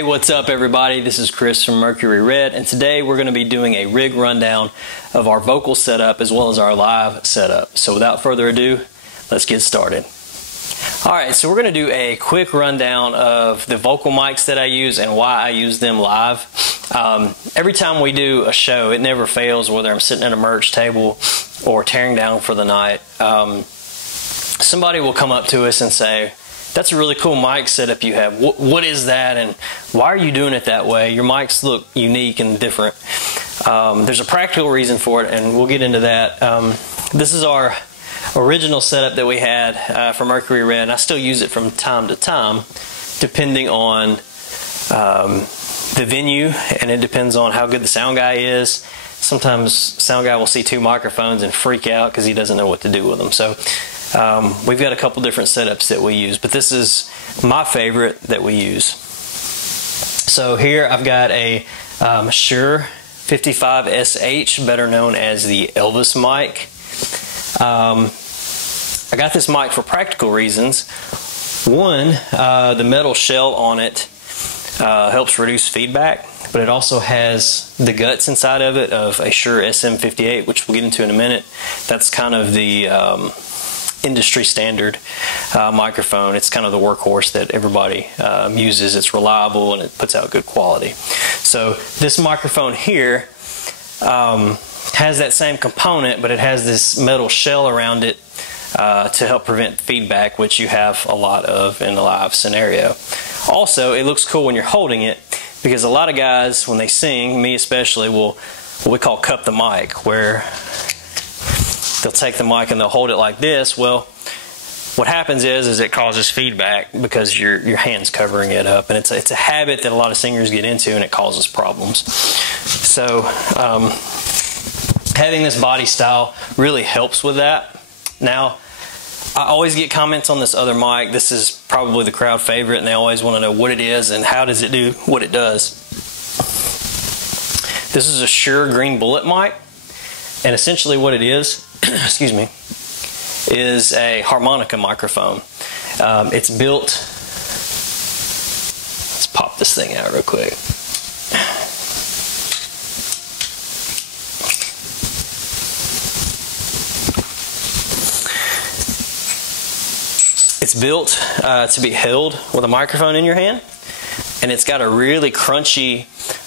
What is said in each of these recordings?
Hey, what's up everybody? This is Chris from Mercury Red, and today we're going to be doing a rig rundown of our vocal setup as well as our live setup. So without further ado, let's get started. Alright, so we're going to do a quick rundown of the vocal mics that I use and why I use them live. Every time we do a show, it never fails, whether I'm sitting at a merch table or tearing down for the night. Somebody will come up to us and say, "That's a really cool mic setup you have. What is that, and why are you doing it that way? Your mics look unique and different." There's a practical reason for it, and we'll get into that. This is our original setup that we had for Mercury Red, and I still use it from time to time, depending on the venue, and it depends on how good the sound guy is. Sometimes sound guy will see two microphones and freak out because he doesn't know what to do with them. So we've got a couple different setups that we use, but this is my favorite that we use. So here I've got a Shure 55SH, better known as the Elvis mic. I got this mic for practical reasons. One, the metal shell on it helps reduce feedback, but it also has the guts inside of it of a Shure SM58, which we'll get into in a minute. That's kind of the industry standard microphone. It's kind of the workhorse that everybody uses. It's reliable and it puts out good quality. So this microphone here has that same component, but it has this metal shell around it to help prevent feedback, which you have a lot of in the live scenario. Also, it looks cool when you're holding it, because a lot of guys, when they sing, me especially, will what we call cup the mic, where they'll take the mic and they'll hold it like this. Well, what happens is it causes feedback because your hand's covering it up, and it's a habit that a lot of singers get into, and it causes problems. So having this body style really helps with that. Now, I always get comments on this other mic. This is probably the crowd favorite, and they always want to know what it is and how does it do what it does. This is a Shure Green Bullet mic, and essentially what it is, excuse me, is a harmonica microphone. It's built, let's pop this thing out real quick. It's built to be held with a microphone in your hand, and it's got a really crunchy,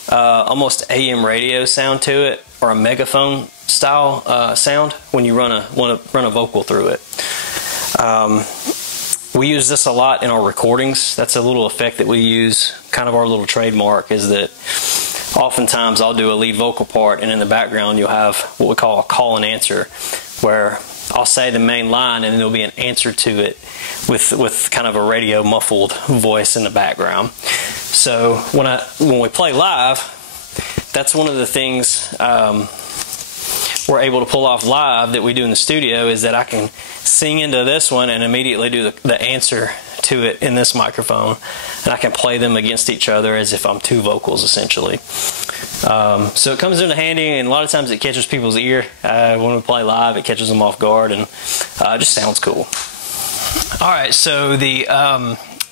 almost AM radio sound to it, or a megaphone style sound when you want to run a vocal through it. We use this a lot in our recordings. That's a little effect that we use, kind of our little trademark, is that oftentimes I'll do a lead vocal part, and in the background you'll have what we call a call and answer, where I'll say the main line and then there'll be an answer to it with kind of a radio muffled voice in the background. So when we play live, that's one of the things we're able to pull off live that we do in the studio, is that I can sing into this one and immediately do the answer to it in this microphone, and I can play them against each other as if I'm two vocals essentially. So it comes in handy, and a lot of times it catches people's ear when we play live. It catches them off guard, and it just sounds cool. Alright, so the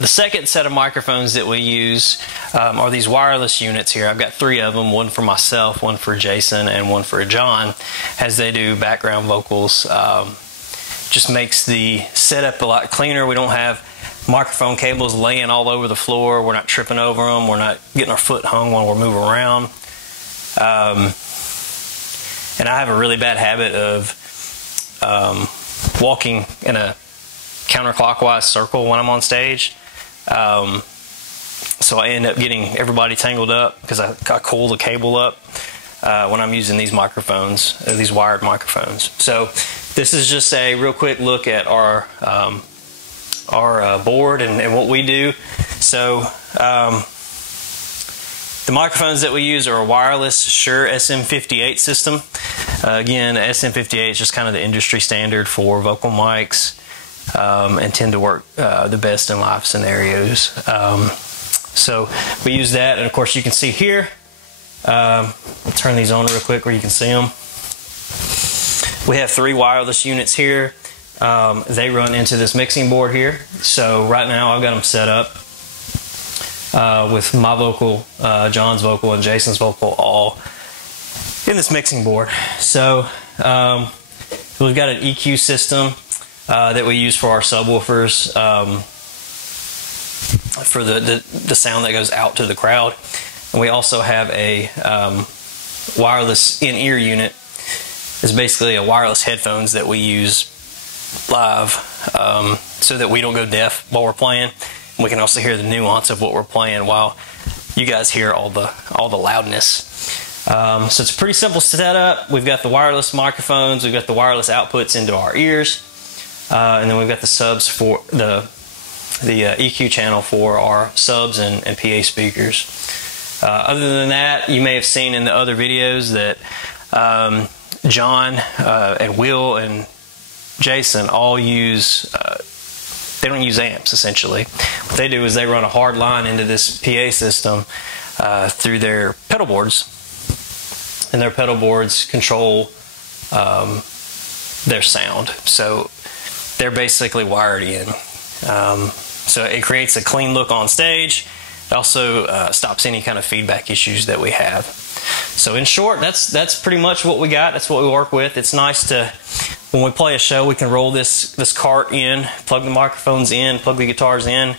second set of microphones that we use are these wireless units here. I've got three of them, one for myself, one for Jason, and one for John, as they do background vocals. Just makes the setup a lot cleaner. We don't have microphone cables laying all over the floor. We're not tripping over them. We're not getting our foot hung while we're moving around. And I have a really bad habit of walking in a counterclockwise circle when I'm on stage. So I end up getting everybody tangled up because I coil the cable up when I'm using these microphones, these wired microphones. So this is just a real quick look at our board and what we do. So the microphones that we use are a wireless Shure SM58 system. Again, SM58 is just kind of the industry standard for vocal mics, and tend to work the best in live scenarios. So we use that, and of course you can see here, I'll turn these on real quick where you can see them. We have three wireless units here. They run into this mixing board here. So right now I've got them set up with my vocal, John's vocal, and Jason's vocal all in this mixing board. So we've got an EQ system that we use for our subwoofers, for the sound that goes out to the crowd. And we also have a wireless in-ear unit. It's basically a wireless headphones that we use live, so that we don't go deaf while we're playing. And we can also hear the nuance of what we're playing while you guys hear all the loudness. So it's a pretty simple setup. We've got the wireless microphones, we've got the wireless outputs into our ears, and then we've got the subs for the EQ channel for our subs and PA speakers. Other than that, you may have seen in the other videos that John and Will and Jason all use, they don't use amps essentially. What they do is they run a hard line into this PA system through their pedal boards, and their pedal boards control their sound. So they're basically wired in. So it creates a clean look on stage. It also stops any kind of feedback issues that we have. So in short, that's pretty much what we got. That's what we work with. It's nice to, when we play a show, we can roll this cart in, plug the microphones in, plug the guitars in,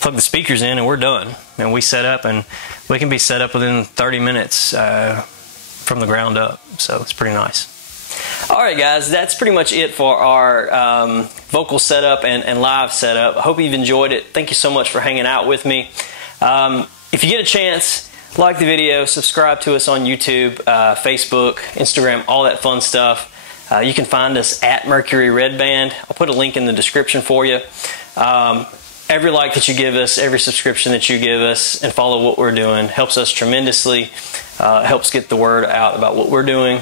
plug the speakers in, and we're done. And we set up, and we can be set up within 30 minutes from the ground up. So it's pretty nice. Alright guys, that's pretty much it for our vocal setup and live setup. I hope you've enjoyed it. Thank you so much for hanging out with me. If you get a chance, like the video, subscribe to us on YouTube, Facebook, Instagram, all that fun stuff. You can find us at Mercury Red Band. I'll put a link in the description for you. Every like that you give us, every subscription that you give us, and follow what we're doing helps us tremendously. Helps get the word out about what we're doing.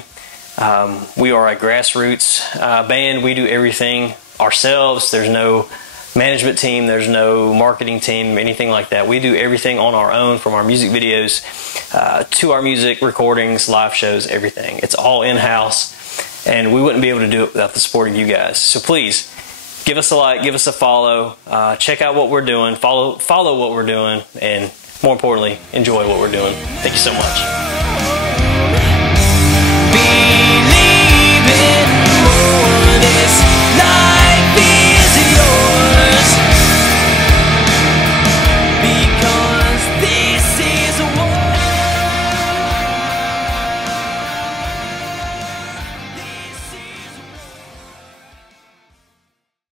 We are a grassroots band. We do everything ourselves. There's no management team, there's no marketing team, anything like that. We do everything on our own, from our music videos to our music recordings, live shows, everything. It's all in-house, and we wouldn't be able to do it without the support of you guys. So please, give us a like, give us a follow, check out what we're doing, follow what we're doing, and more importantly, enjoy what we're doing. Thank you so much.